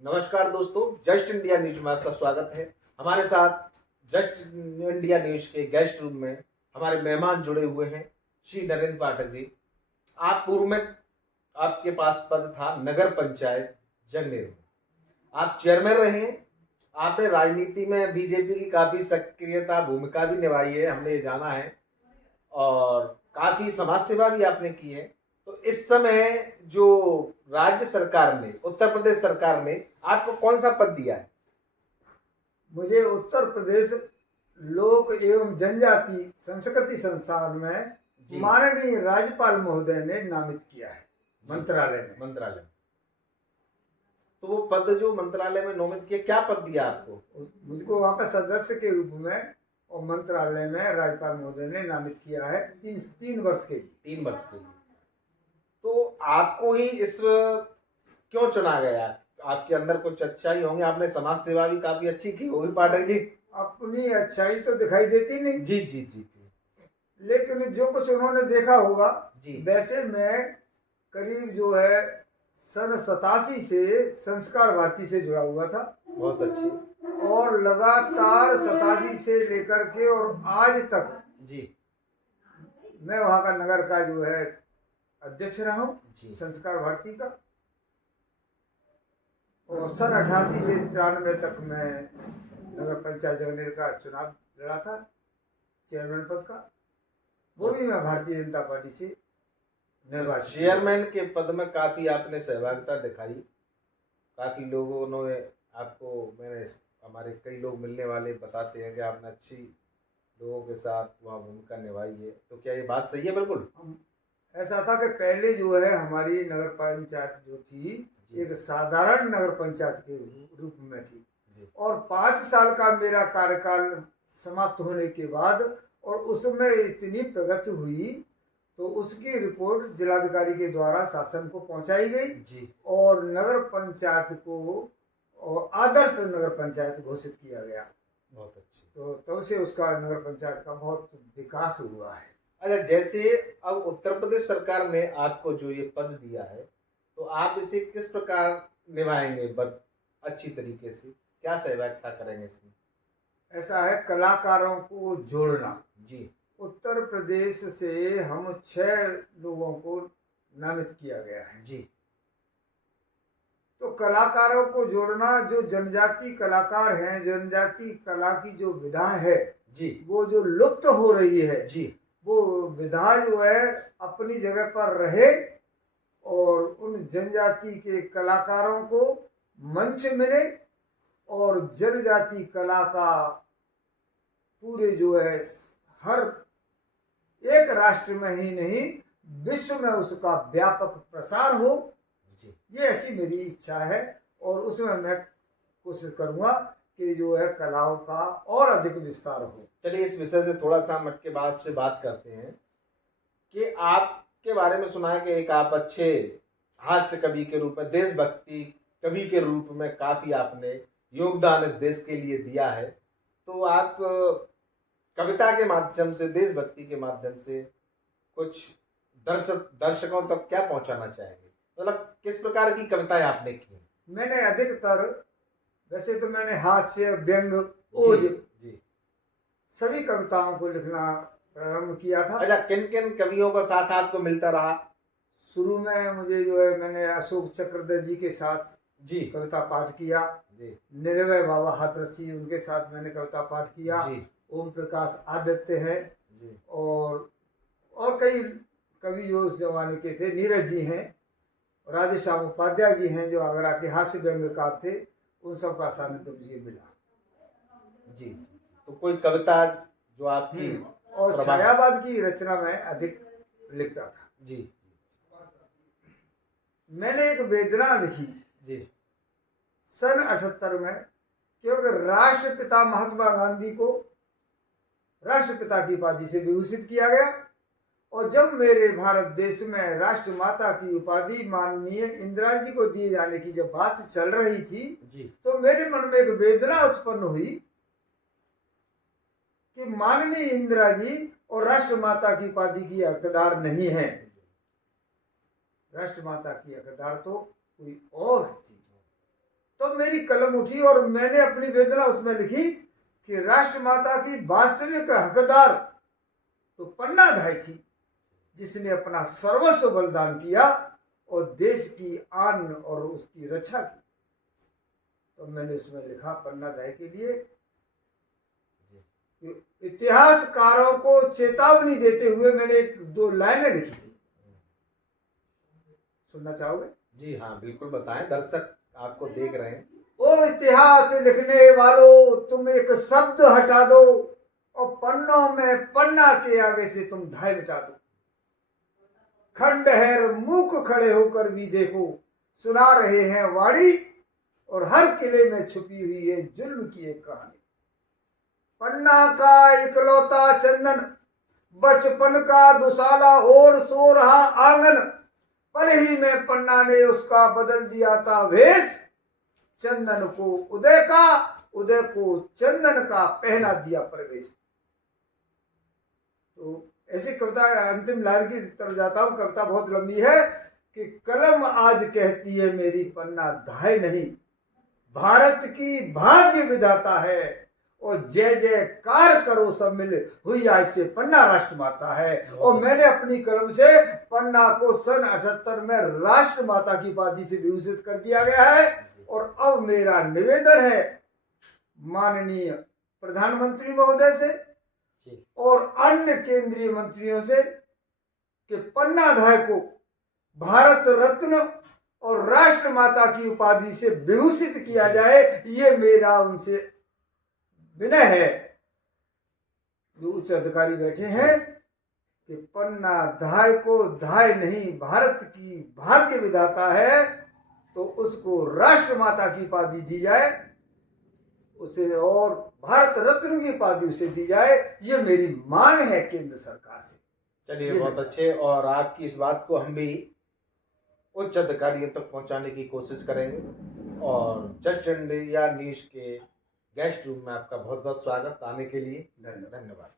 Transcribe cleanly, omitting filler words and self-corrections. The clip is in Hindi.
नमस्कार दोस्तों, जस्ट इंडिया न्यूज में आपका स्वागत है। हमारे साथ जस्ट इंडिया न्यूज के गेस्ट रूम में हमारे मेहमान जुड़े हुए हैं, श्री नरेंद्र पाठक जी। आप पूर्व में आपके पास पद था नगर पंचायत जंगलेर में, आप चेयरमैन रहे हैं। आपने राजनीति में बीजेपी की काफी सक्रियता भूमिका भी निभाई है, हमने ये जाना है, और काफी समाज सेवा भी आपने की है। तो इस समय जो राज्य सरकार ने, उत्तर प्रदेश सरकार ने आपको कौन सा पद दिया है? मुझे उत्तर प्रदेश लोक एवं जनजाति संस्कृति संस्थान में जी। माननीय राज्यपाल महोदय ने नामित किया है मंत्रालय में। तो वो पद जो मंत्रालय में नामित किया, क्या पद दिया आपको? मुझको वहाँ पे सदस्य के रूप में और मंत्रालय में राज्यपाल महोदय ने नामित किया है 3 वर्ष के लिए। 3 वर्ष के लिए। तो आपको ही इस क्यों चुना गया? आपके अंदर कुछ अच्छाई होंगे, आपने समाज सेवा भी काफी अच्छी की होगी पाठक जी। अपनी अच्छाई तो दिखाई देती नहीं जी जी जी जी। लेकिन जो कुछ उन्होंने देखा होगा जी। वैसे मैं करीब जो है सन 87 से संस्कार भारती से जुड़ा हुआ था। बहुत अच्छी। और लगातार 87 से लेकर के और आज तक जी। मैं वहाँ का नगर का जो है अध्यक्ष रहा हूँ जी। संस्कार भारती का। और सन 88 से 93 तक मैं नगर पंचायत जंगलेर का चुनाव लड़ा था, चेयरमैन पद का। वो भी मैं भारतीय जनता पार्टी से निर्वाचित। चेयरमैन के पद में काफी आपने सहभागिता दिखाई, काफी लोगों ने आपको, मैंने हमारे कई लोग मिलने वाले बताते हैं कि आपने अच्छी लोगों के साथ वहाँ भूमिका निभाई है। तो क्या ये बात सही है? बिल्कुल ऐसा था कि पहले जो है हमारी नगर पंचायत जो थी एक साधारण नगर पंचायत के रूप में थी, और 5 साल का मेरा कार्यकाल समाप्त होने के बाद और उसमें इतनी प्रगति हुई तो उसकी रिपोर्ट जिलाधिकारी के द्वारा शासन को पहुंचाई गई जी। और नगर पंचायत को और आदर्श नगर पंचायत घोषित किया गया। बहुत अच्छी। तो तब से उसका नगर पंचायत का बहुत विकास हुआ है। अच्छा, जैसे अब उत्तर प्रदेश सरकार ने आपको जो ये पद दिया है, तो आप इसे किस प्रकार निभाएंगे? अच्छी तरीके से क्या सहभागिता करेंगे इसमें? ऐसा है, कलाकारों को जोड़ना। जी। उत्तर प्रदेश से हम 6 लोगों को नामित किया गया है। जी। तो कलाकारों को जोड़ना, जो जनजाति कलाकार हैं, जनजाति कला की जो विधा है जी। वो जो लुप्त हो रही है, जी। वो विधा जो है अपनी जगह पर रहे और उन जनजाति के कलाकारों को मंच मिले और जनजाति कला का पूरे जो है हर एक राष्ट्र में ही नहीं विश्व में उसका व्यापक प्रसार हो। जी। ये ऐसी मेरी इच्छा है और उसमें मैं कोशिश करूंगा कि जो है कलाओं का और अधिक विस्तार हो। चलिए इस विषय से थोड़ा सा हम के बाद से बात करते हैं कि आपके बारे में सुना है कि एक आप अच्छे हास्य कवि के रूप में, देशभक्ति कवि के रूप में काफी आपने योगदान इस देश के लिए दिया है। तो आप कविता के माध्यम से, देशभक्ति के माध्यम से कुछ दर्शकों तक क्या पहुंचाना चाहेंगे? मतलब किस प्रकार की कविताएं आपने की? मैंने अधिकतर, वैसे तो मैंने हास्य, व्यंग, ओज सभी कविताओं को लिखना प्रारंभ किया था। अच्छा, किन किन कवियों का साथ आपको मिलता रहा? शुरू में मुझे जो है मैंने अशोक चक्रधर जी के साथ जी कविता पाठ किया। जी। निर्भय बाबा हाथरसी, उनके साथ मैंने कविता पाठ किया। जी। ओम प्रकाश आदित्य है जी। और कई कवि जो उस जमाने के थे, नीरज जी हैं, राधेश्याम उपाध्याय जी हैं जो आगरा के हास्य व्यंग्यकार थे, उन सब का सानिध्य मुझे मिला। जी। तो कोई कविता जो आपकी और छायावाद की रचना में अधिक लिखता था। जी। मैंने एक वेदना लिखी जी। सन 78 में, क्योंकि राष्ट्रपिता महात्मा गांधी को राष्ट्रपिता की उपाधि से विभूषित किया गया और जब मेरे भारत देश में राष्ट्रमाता की उपाधि माननीय इंदिरा जी को दिए जाने की जब बात चल रही थी जी। तो मेरे मन में एक वेदना उत्पन्न हुई कि माननीय इंदिरा जी और राष्ट्रमाता की उपाधि की हकदार नहीं है, राष्ट्रमाता की हकदार तो कोई और थी। तो मेरी कलम उठी और मैंने अपनी वेदना उसमें लिखी कि राष्ट्रमाता की वास्तविक हकदार तो पन्नाधाय थी, जिसने अपना सर्वस्व बलिदान किया और देश की आन और उसकी रक्षा की। तो मैंने उसमें लिखा पन्नाधाय के लिए, इतिहासकारों को चेतावनी देते हुए मैंने एक दो लाइनें लिखी थी, सुनना चाहोगे? जी हाँ, बिल्कुल बताएं, दर्शक आपको देख रहे हैं। ओ इतिहास लिखने वालों, तुम एक शब्द हटा दो और पन्नों में पन्ना के आगे से तुम धाय मिटा दो। खंडहर मूक खड़े होकर भी देखो, सुना रहे हैं वाणी और हर किले में छुपी हुई है जुल्म की एक कहानी। पन्ना का इकलौता चंदन, बचपन का दुसाला और सो रहा आंगन, पल ही में पन्ना ने उसका बदल दिया था वेश। चंदन को उदय का, उदय को चंदन का पहना दिया प्रवेश। तो ऐसी कविता, अंतिम लाइन की तरफ जाता हूं। कविता बहुत लंबी है कि कलम आज कहती है मेरी पन्ना धाय नहीं, भारत की भाग्य विधाता है और जय जयकार करो सब मिल, हुई आज से पन्ना राष्ट्रमाता है। और मैंने अपनी कलम से पन्ना को सन 78 में राष्ट्रमाता की उपाधि से विभूषित कर दिया गया है। और अब मेरा निवेदन है माननीय प्रधानमंत्री महोदय से और अन्य केंद्रीय मंत्रियों से कि पन्नाधाय को भारत रत्न और राष्ट्रमाता की उपाधि से विभूषित किया जाए। ये मेरा उनसे विनय है। जो उच्च अधिकारी बैठे हैं कि पन्नाधाय को धाय नहीं, भारत की भाग्य विधाता है, तो उसको राष्ट्रमाता की उपाधि दी जाए उसे, और भारत रत्न की उपाधि उसे दी जाए। ये मेरी मांग है केंद्र सरकार से। चलिए, बहुत अच्छे। और आपकी इस बात को हम भी उच्च अधिकारियों तक पहुंचाने की कोशिश करेंगे। और जस्ट इंडिया न्यूज के गेस्ट रूम में आपका बहुत बहुत स्वागत आने के लिए। धन्यवाद। धन्यवाद।